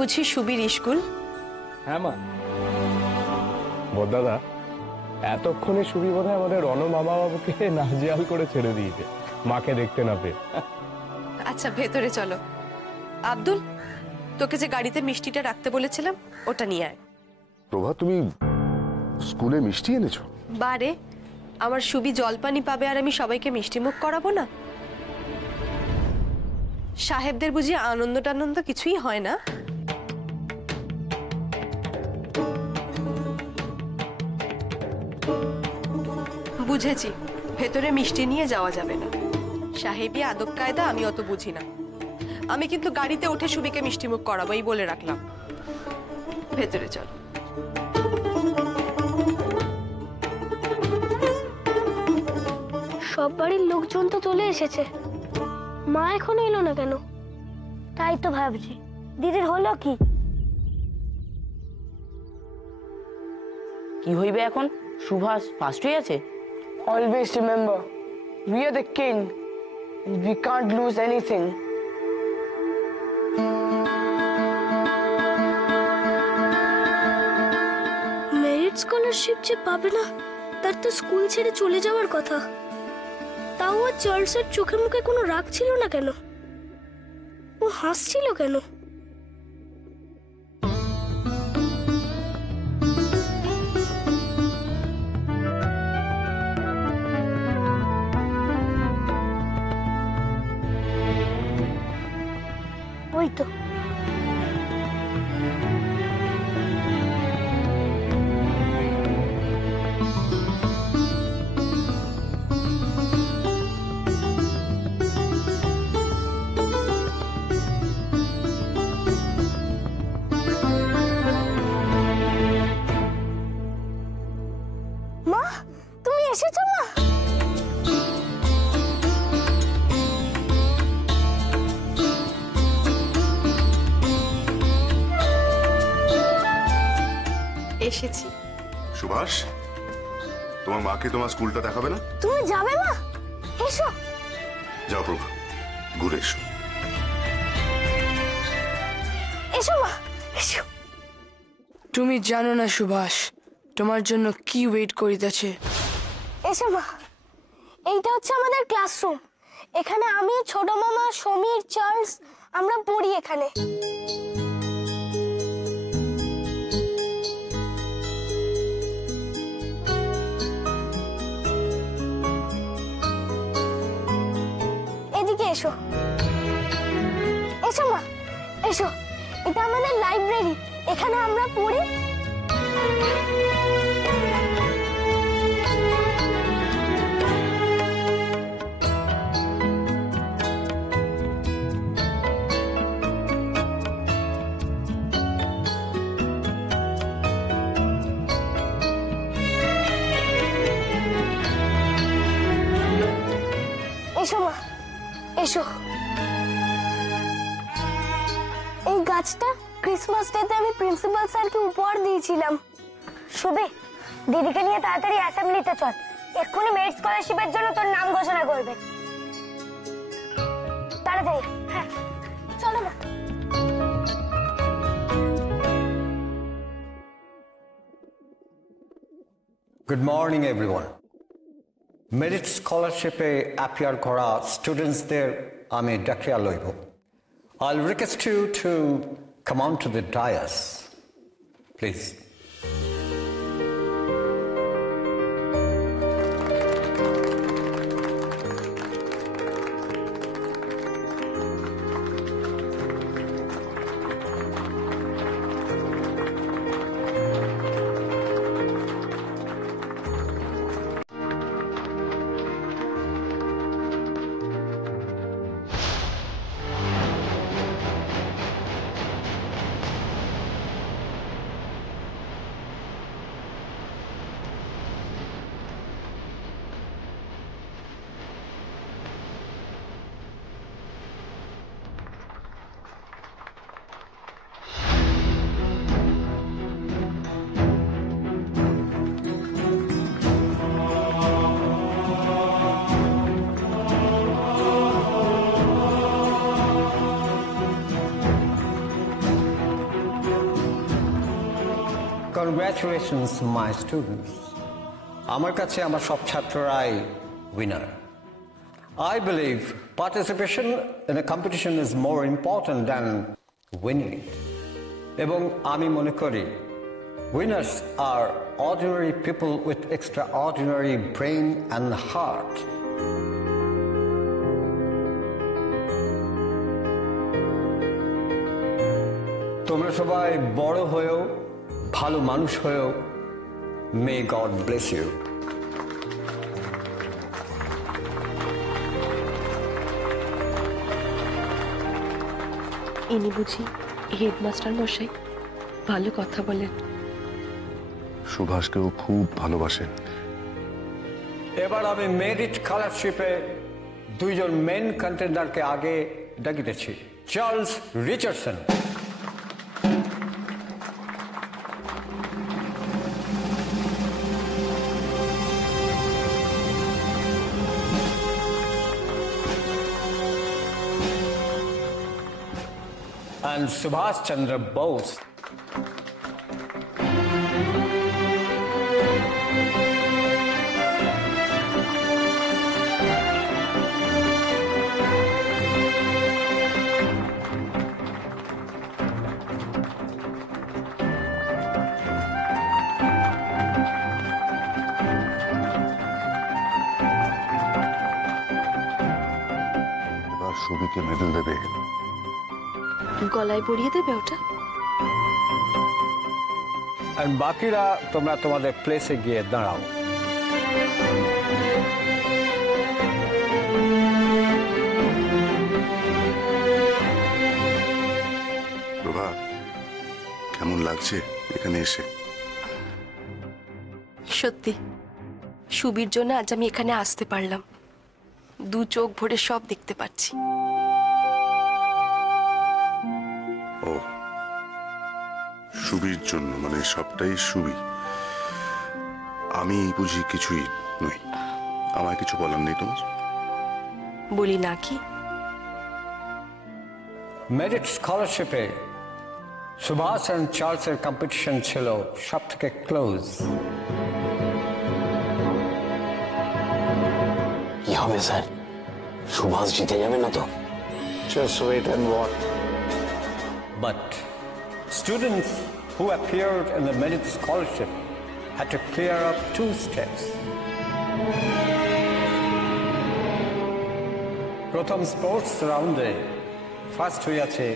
বুঝি সুবীর স্কুল? হ্যাঁ মা। বড়দাদা, এতক্ষণে সুবি বোধহয় আমাদের রণ মামা বাবুকে নাজেহাল করে ছেড়ে দিয়েছে মাকে দেখতে না পেয়ে। আচ্ছা ভেতরে চলো। আব্দুল, তোকে যে গাড়িতে মিষ্টিটা রাখতে বলেছিলাম ওটা নিয়ে আয়। প্রভা, তুমি স্কুলে মিষ্টি এনেছো? বারে, আমার সুবি জলপানি পাবে আর আমি সবাইকে মিষ্টি মুখ করাবো না? সাহেবদের বুঝি আনন্দ টানন্দ কিছুই হয় না? বুঝেছি, ভেতরে মিষ্টি নিয়ে যাওয়া যাবে না। সাহেবী আদব কায়দা আমি অত বুঝি না। আমি কিন্তু গাড়িতে উঠে সুবিকে মিষ্টি মুখ করাবো, এই বলে রাখলাম। ভেতরে চল। সব বাড়ির লোকজন তো চলে এসেছে, মা এখনো এলো না কেন? তাই তো ভাবছি দিদির হলো কি? কি হইবে এখন? সুভাষ ফার্স্ট হয়ে আছে। Always remember, we are the king. We can't lose anything. Merit scholarship যে পাবে না তার তো স্কুল ছেড়ে চলে যাওয়ার কথা। তাও আর চার্লসের চোখে মুখে কোনো রাগ ছিল না কেন? ও হাসছিল কেন? ওই তো মা, তুমি এসেছো মা? এসেছি। সুভাষ, তোমার মাকে তোমার স্কুলটা দেখাবে না? তুমি যাবে মা? এসো। যাও প্রভা, ঘুরে এসো। এসো মা, এসো। তুমি জানো না সুভাষ, তোমার জন্য কি ওয়েট করিতেছে। এসো মা, এইটা হচ্ছে আমাদের ক্লাসরুম। এখানে আমি, ছোট মামা, সমীর, চার্লস আমরা পড়ি এখানে। এদিকে এসো। এসো মা, এসো। এটা আমাদের লাইব্রেরি, এখানে আমরা পড়ি। এসো মা, এসো। এই গাছটা ক্রিসমাস ডেতে আমি প্রিন্সিপাল স্যারকে উপহার দিয়েছিলাম। শুভে, দিদিকে নিয়ে তাড়াতাড়ি অ্যাসেম্বলিতে চল। এক্ষুনি মেরিট স্কলারশিপের জন্য তোর নাম ঘোষণা করবে। তাড়াতাড়ি। হ্যাঁ, চলো না। Good morning, everyone. Merit scholarship appear kora students there ami dakya loibo. I'll request you to come on to the dais, please. Congratulations, my students. আমার কাছে আমার সব ছাত্ররাই winner. I believe participation in a competition is more important than winning it. এবং আমি মনে করি winners are ordinary people with extraordinary brain and heart. তোমরা সবাই বড় হয়েও ভালো মানুষ হয়েও may God bless you. ইনি বুঝি হেডমাস্টার মশাই? ভালো কথা বলেন। সুভাষকেও খুব ভালোবাসে। এবার আমি মেরিট স্কলারশিপে দুইজন মেন কন্টেন্ডারকে আগে ডাকিতেছি। Charles Richardson, and Subhash Chandra Bose. এবার সুবিকে মেডেল দেবে। গলায় পরিয়ে দেবে ওটা? আর বাকিরা তোমরা তোমাদের প্লেসে গিয়ে দাঁড়াও। প্রভা, কেমন লাগছে এখানে এসে? সত্যি সুবির জন্য আজ আমি এখানে আসতে পারলাম। দু চোখ ভরে সব দেখতে পাচ্ছি। ও, সুবির জন্য, মানে সবটাই সুবি। আমি বুঝি কিছুই নই। আমায় কিছু বলার নেই তোমার? বলি না কি? মেরিট স্কলারশিপে সুভাষ আর চার্লসের কম্পিটিশন ছিল সব থেকে ক্লোজ। কি হবে স্যার? সুভাষ জিতে যাবে না তো? Just wait and watch. But students who appeared in the merit scholarship had to clear up 2 steps. প্রথম স্পোর্টস রাউন্ডে ফার্স্ট হয়েছে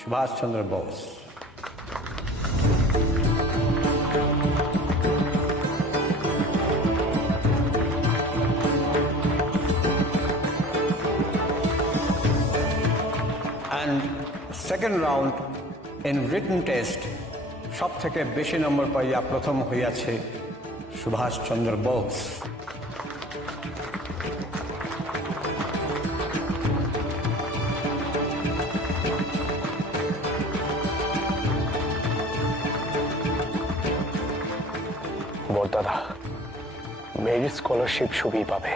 Subhash Chandra Bose. And second round in written test সব থেকে বেশি নম্বর পাইয়া প্রথম হইয়াছে সুভাষ চন্দ্র বোস। বড়দাদা, মেরিট স্কলারশিপ সুবি পাবে।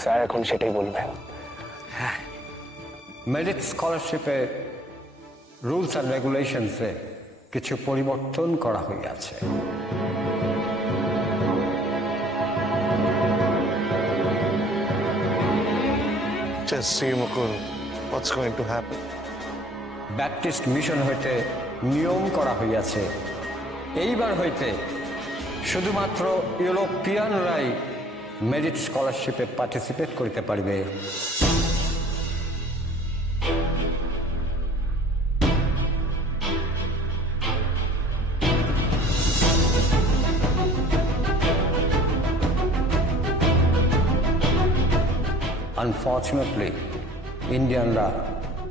স্যার এখন সেটাই বলবেন। মেরিট স্কলারশিপে রুলস অ্যান্ড রেগুলেশনসে কিছু পরিবর্তন করা হইয়াছে। Just see, Mukul, what's going to happen? Baptist mission হইতে নিয়ম করা হইয়াছে, এইবার হইতে শুধুমাত্র ইউরোপিয়ানরাই মেরিট স্কলারশিপে পার্টিসিপেট করিতে পারবে। আনফর্চুনেটলি ইন্ডিয়ানরা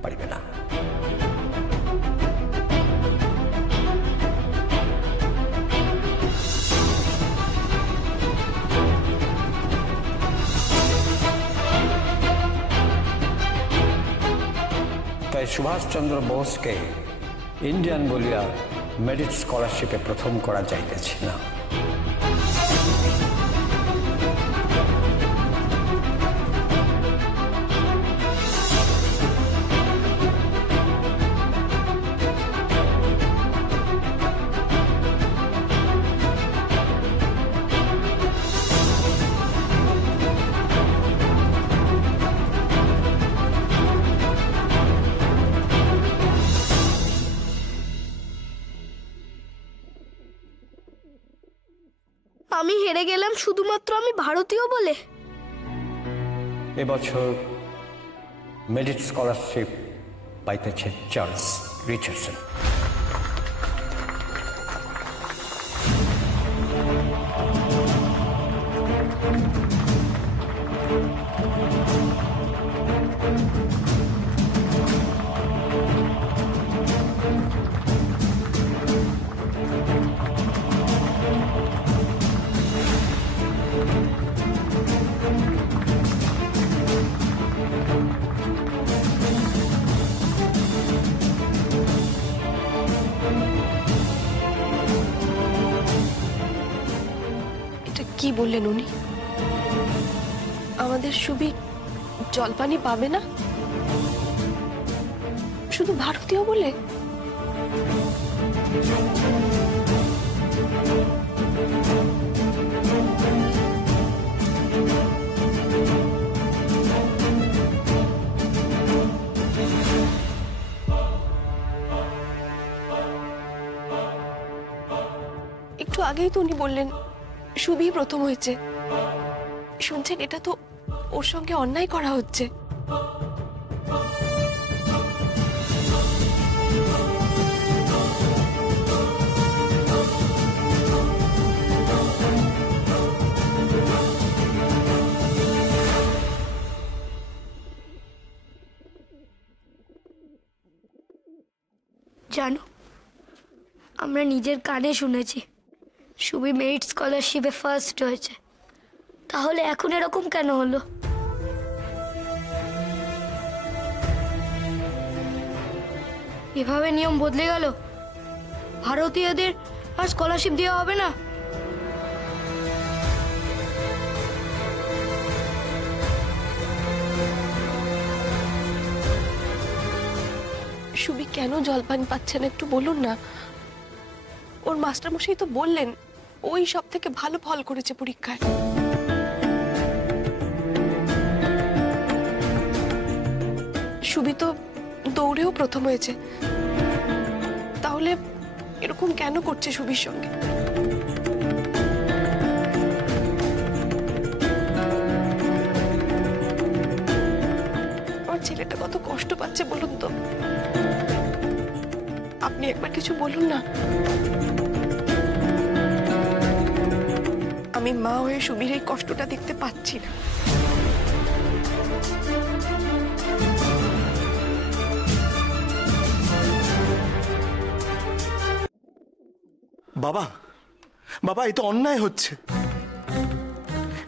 পারবে না। তাই সুভাষচন্দ্র বোসকে ইন্ডিয়ান বলিয়া মেরিট স্কলারশিপে প্রথম করা যাইতেছে না। শুধুমাত্র আমি ভারতীয় বলে? এবছর মেরিট স্কলারশিপ পাইতেছে চার্লস রিচার্ডসন। কি বললেন উনি? আমাদের সুবি জলপানি পাবে না শুধু ভারতীয় বলে? একটু আগেই তো উনি বললেন সুবি প্রথম হয়েছে। শুনছেন, এটা তো ওর সঙ্গে অন্যায় করা হচ্ছে। জানো, আমরা নিজের কানে শুনেছি সুবি মেরিট স্কলারশিপে ফার্স্ট হয়েছে। তাহলে এখন এরকম কেন হলো? এভাবে নিয়ম বদলে গেল? ভারতীয়দের আর স্কলারশিপ দেওয়া হবে না? সুবি কেন জলপান পাচ্ছে না একটু বলুন না। ওর মাস্টারমশাই তো বললেন ওই সব থেকে ভালো ফল করেছে পরীক্ষায়। সুবি তো দৌড়েও প্রথম হয়েছে। তাহলে এরকম কেন করছে সুবির সঙ্গে? আমার ছেলেটা কত কষ্ট পাচ্ছে বলুন তো। আপনি একবার কিছু বলুন না। আমি মা হয়ে সুবীর এই কষ্টটা দেখতে পাচ্ছি না। বাবা, বাবা, এ তো অন্যায় হচ্ছে।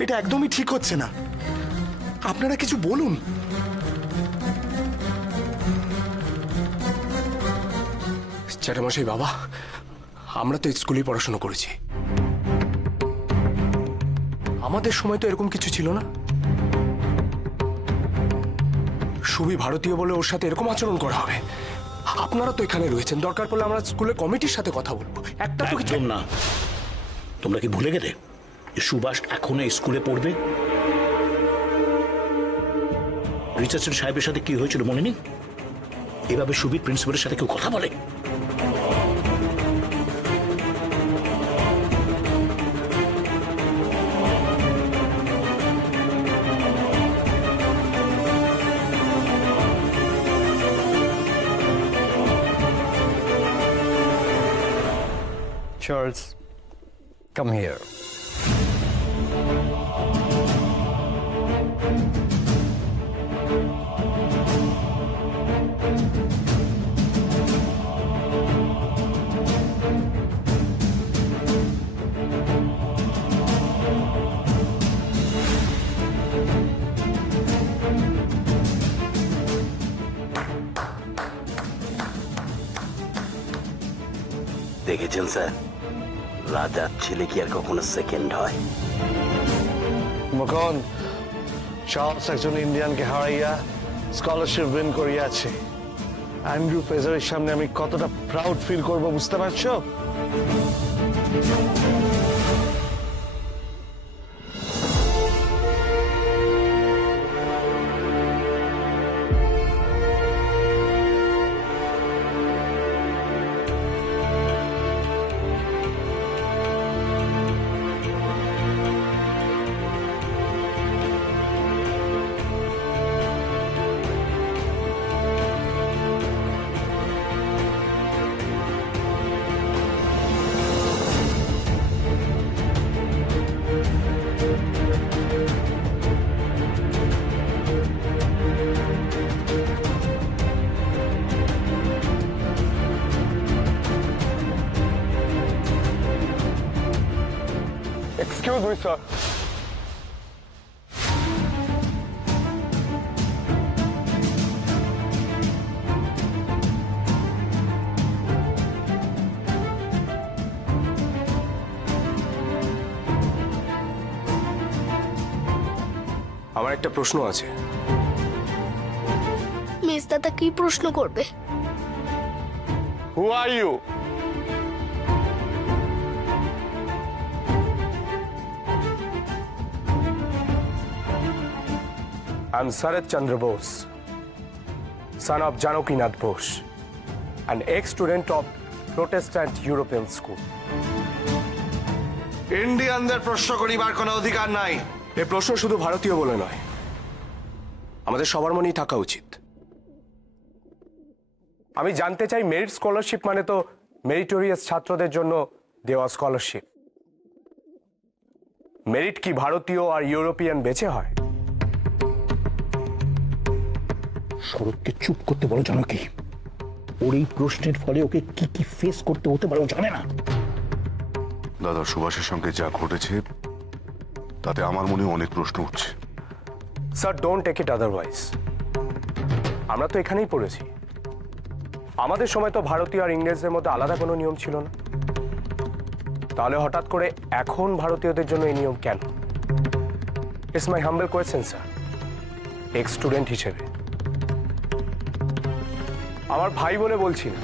এটা একদমই ঠিক হচ্ছে না। আপনারা কিছু বলুন। চ্যাটামশাই বাবা, আমরা তো স্কুলেই পড়াশোনা করেছি। আমাদের সময় তো এরকম কিছু ছিল না। সুবি ভারতীয় বলে ওর সাথে এরকম আচরণ করা হবে? আপনারা তো এখানে রয়েছেন, দরকার পড়লে আমরা স্কুলের কমিটির সাথে কথা বলবো। একটা তো কিছু না। তোমরা কি ভুলে গেলে যে সুভাষ এখনো স্কুলে পড়বে? রিচার্ডসন সাহেবের সাথে কি হয়েছিল মনে নেই? এভাবে সুবীর প্রিন্সিপালের সাথে কেউ কথা বলে? Charles, come here. দেখেছেন স্যার, রাজার ছেলে কি আর কখনো সেকেন্ড হয়? মুখন চার্লস একজন ইন্ডিয়ানকে হারাইয়া স্কলারশিপ উইন করিয়াছে। অ্যান্ড্রু ফ্রেজারের সামনে আমি কতটা প্রাউড ফিল করব বুঝতে পারছো? Sorry sir. আমার একটা প্রশ্ন আছে। মিস দাদা কি প্রশ্ন করবে? Who are you? I'm Sarat Chandra Bose, son of Janakinath Bose, an ex-student of Protestant European School. ইন্ডিয়ানদের প্রশ্ন করিবার কোনো অধিকার নাই। এই প্রশ্ন শুধু ভারতীয় বলে নয়, আমাদের সবার মনেই থাকা উচিত। আমি জানতে চাই, মেরিট স্কলারশিপ মানে তো মেরিটোরিয়াস ছাত্রদের জন্য দেওয়া স্কলারশিপ। মেরিট কি ভারতীয় আর ইউরোপিয়ান বেঁচে হয়? শরৎকে চুপ করতে বলো জানকী। ওর এই প্রশ্নের ফলে ওকে কি কি ফেস করতে হতে পারে ও জানে না। দাদা, সুভাষের সঙ্গে যা ঘটেছে তাতে আমার মনে অনেক প্রশ্ন উঠছে। Sir, don't take it otherwise. আমরা তো এখানেই পড়েছি। আমাদের সময় তো ভারতীয় আর ইংরেজদের মধ্যে আলাদা কোনো নিয়ম ছিল না। তাহলে হঠাৎ করে এখন ভারতীয়দের জন্য এই নিয়ম কেন? It's my humble question sir, ex student হিসেবে। আমার ভাই বলে বলছি না,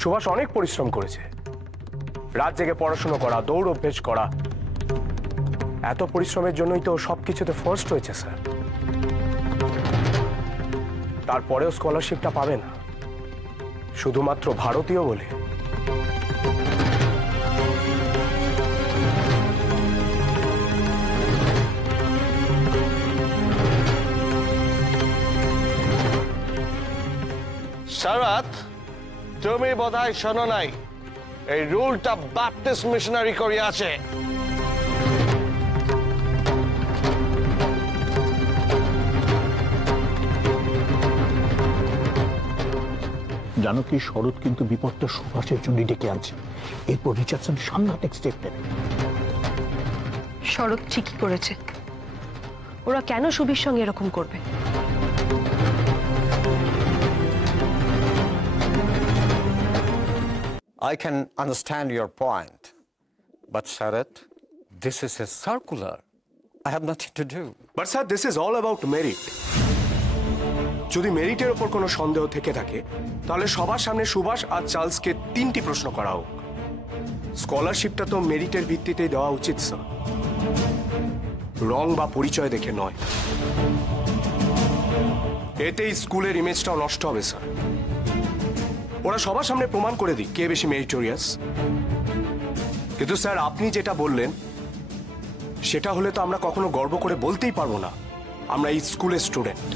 সুভাষ অনেক পরিশ্রম করেছে। রাত জেগে পড়াশোনা করা, দৌড় অভ্যেস করা, এত পরিশ্রমের জন্যই তো সবকিছুতে ফার্স্ট হয়েছে স্যার। তারপরেও স্কলারশিপটা পাবে না শুধুমাত্র ভারতীয় বলে। শরৎ, তুমি বোধহয় শোনো নাই, এই রুলটা বাপ্টিস্ট মিশনারি করিয়াছে। জানকী, শরৎ কিন্তু বিপদটা সুভাষের জন্য ডেকে আনছে। এরপর রিচার্ডসন সাংঘাতিক স্টেপ নেবে। শরৎ ঠিকই করেছে। ওরা কেন সুবীর সঙ্গে এরকম করবে? I can understand your point, but Sharat, this is a circular. I have nothing to do. But sir, this is all about merit. যদি মেরিটের ওপর কোনো সন্দেহ থেকে থাকে, তাহলে সবার সামনে সুভাষ আর চার্লসকে 3টি প্রশ্ন করা হোক। স্কলারশিপটা তো মেরিটের ভিত্তিতেই দেওয়া উচিত স্যার, রং বা পরিচয় দেখে নয়। এতেই স্কুলের ইমেজটাও নষ্ট হবে স্যার। ওরা সবার সামনে প্রমাণ করে দিক কে বেশি মেরিটোরিয়াস। কিন্তু স্যার, আপনি যেটা বললেন সেটা হলে তো আমরা কখনো গর্ব করে বলতেই পারবো না আমরা এই স্কুলের স্টুডেন্ট।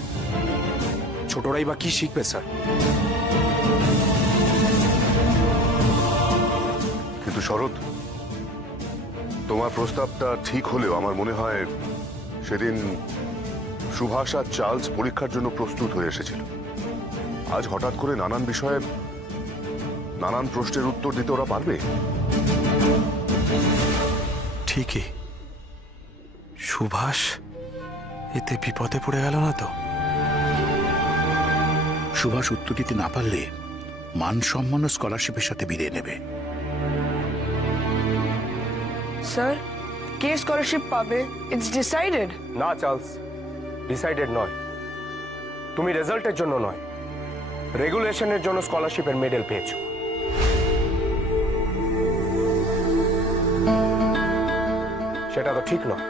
ছোটরাই বা কি শিখবে স্যার? কিন্তু শরৎ, তোমার প্রস্তাবটা ঠিক হলেও আমার মনে হয় সেদিন সুভাষ আর চার্লস পরীক্ষার জন্য প্রস্তুত হয়ে এসেছিল। আজ হঠাৎ করে নানান বিষয়ে নানান প্রশ্নের উত্তর দিতে ওরা পারবে? ঠিকই, সুভাষ এতে বিপদে পড়ে গেল না তো? সুভাষ উত্তর দিতে না পারলে মান সম্মান ও স্কলারশিপের সাথে বিদায় নেবে। স্যার, কে স্কলারশিপ পাবে ইটস ডিসাইডেড। না চার্লস, ডিসাইডেড নয়। তুমি রেজাল্টের জন্য নয়, রেগুলেশনের জন্য স্কলারশিপের মেডেল পেয়েছো। সেটা তো ঠিক নয়।